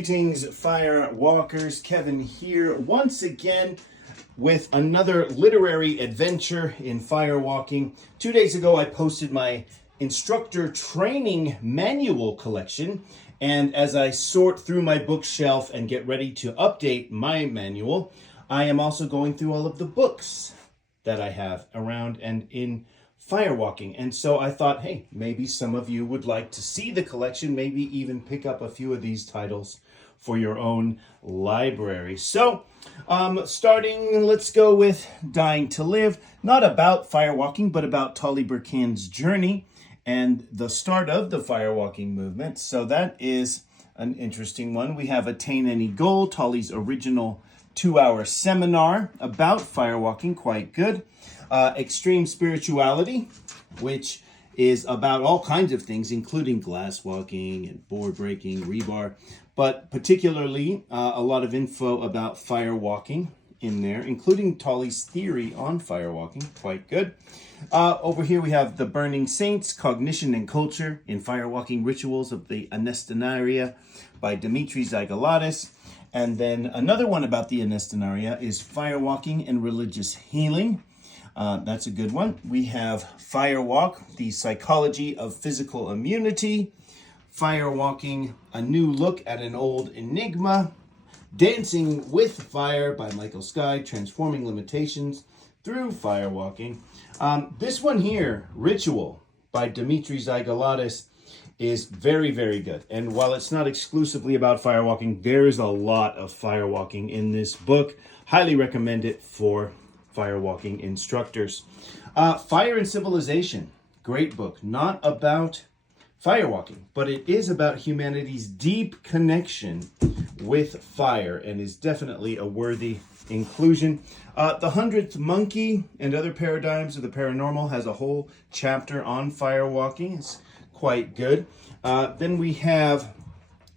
Greetings, fire walkers. Kevin here once again with another literary adventure in firewalking. 2 days ago, I posted my instructor training manual collection. And as I sort through my bookshelf and get ready to update my manual, I am also going through all of the books that I have around and in firewalking. And so I thought, hey, maybe some of you would like to see the collection, maybe even pick up a few of these titles for your own library. So starting, let's go with Dying to Live, not about firewalking, but about Tolly Burkan's journey and the start of the firewalking movement. So that is an interesting one. We have Attain Any Goal, Tolly's original 2-hour seminar about firewalking, quite good. Extreme Spirituality, which is about all kinds of things, including glass walking and board breaking, rebar, but particularly a lot of info about firewalking in there, including Tolly's theory on firewalking, quite good. Over here we have The Burning Saints, Cognition and Culture in Firewalking Rituals of the Anestenaria by Dimitri Zygalaitis. And then another one about the Anestenaria is Firewalking and Religious Healing. That's a good one. We have Firewalk, the Psychology of Physical Immunity. Firewalking, A New Look at an Old Enigma. Dancing with Fire by Michael Skye, Transforming Limitations Through Firewalking. This one here, Ritual by Dimitri Zygalaitis, is very, very good. And while it's not exclusively about firewalking, there is a lot of firewalking in this book. Highly recommend it for firewalking instructors. Fire and Civilization, great book. Not about firewalking, but it is about humanity's deep connection with fire and is definitely a worthy inclusion. The 100th Monkey and Other Paradigms of the Paranormal has a whole chapter on firewalking. It's quite good. Then we have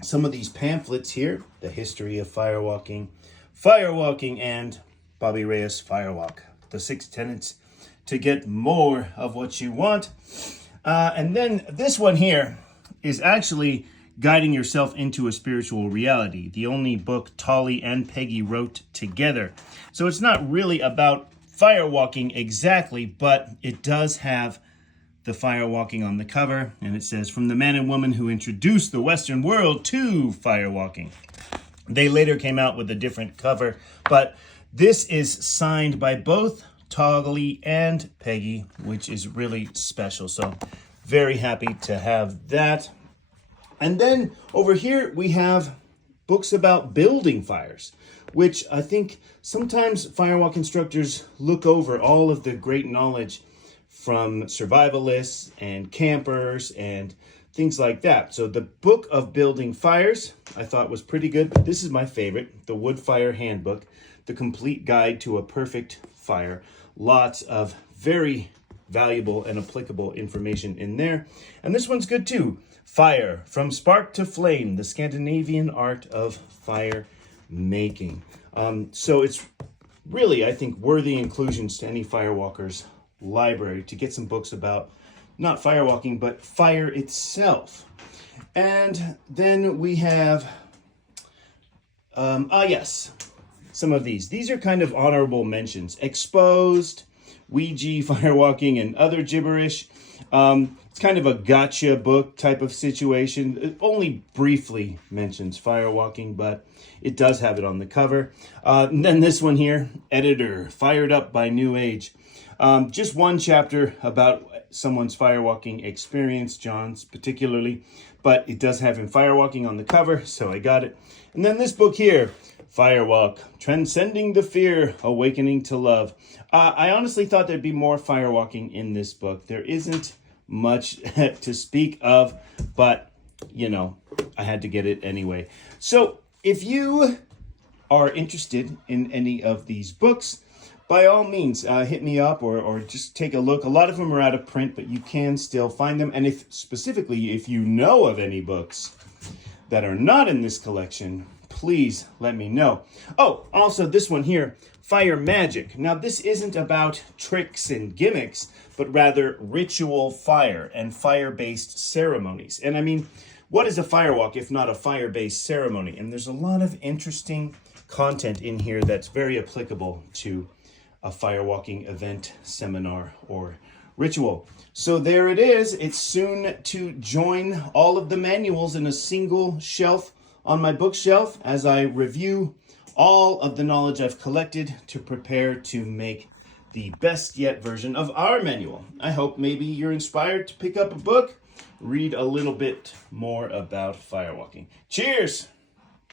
some of these pamphlets here, The History of Firewalking, and Bobby Reyes Firewalk, The 6 Tenets to Get More of What You Want. And then this one here is actually Guiding Yourself into a Spiritual Reality, the only book Tolly and Peggy wrote together. So it's not really about firewalking exactly, but it does have the firewalking on the cover. And it says, from the man and woman who introduced the Western world to firewalking. They later came out with a different cover, but this is signed by both Tolly and Peggy, which is really special. So very happy to have that. And then over here we have books about building fires, which I think sometimes firewalk instructors look over all of the great knowledge from survivalists and campers and things like that. So the book of building fires I thought was pretty good. But this is my favorite, the Wood Fire Handbook, The Complete Guide to a Perfect Fire. Lots of very valuable and applicable information in there. And this one's good too. Fire, From Spark to Flame, The Scandinavian Art of Fire Making. So it's really, I think, worthy inclusions to any firewalker's library to get some books about not firewalking, but fire itself. And then we have, some of these. These are kind of honorable mentions. Exposed, Ouija, Firewalking, and Other Gibberish. It's kind of a gotcha book type of situation. It only briefly mentions firewalking, but it does have it on the cover. And then this one here, Editor, Fired Up by New Age. Just one chapter about someone's firewalking experience, John's particularly, but it does have him firewalking on the cover, so I got it. And then this book here, Firewalk, Transcending the Fear, Awakening to Love. I honestly thought there'd be more firewalking in this book. There isn't much to speak of, but, you know, I had to get it anyway. So if you are interested in any of these books, by all means, hit me up or just take a look. A lot of them are out of print, but you can still find them. And specifically, if you know of any books that are not in this collection, please let me know. Oh, also this one here, Fire Magic. Now, this isn't about tricks and gimmicks, but rather ritual fire and fire-based ceremonies. And I mean, What is a firewalk if not a fire-based ceremony? And there's a lot of interesting content in here that's very applicable to a firewalking event, seminar, or ritual. So there it is. It's soon to join all of the manuals in a single shelf on my bookshelf as I review all of the knowledge I've collected to prepare to make the best yet version of our manual. I hope maybe you're inspired to pick up a book, read a little bit more about firewalking. Cheers!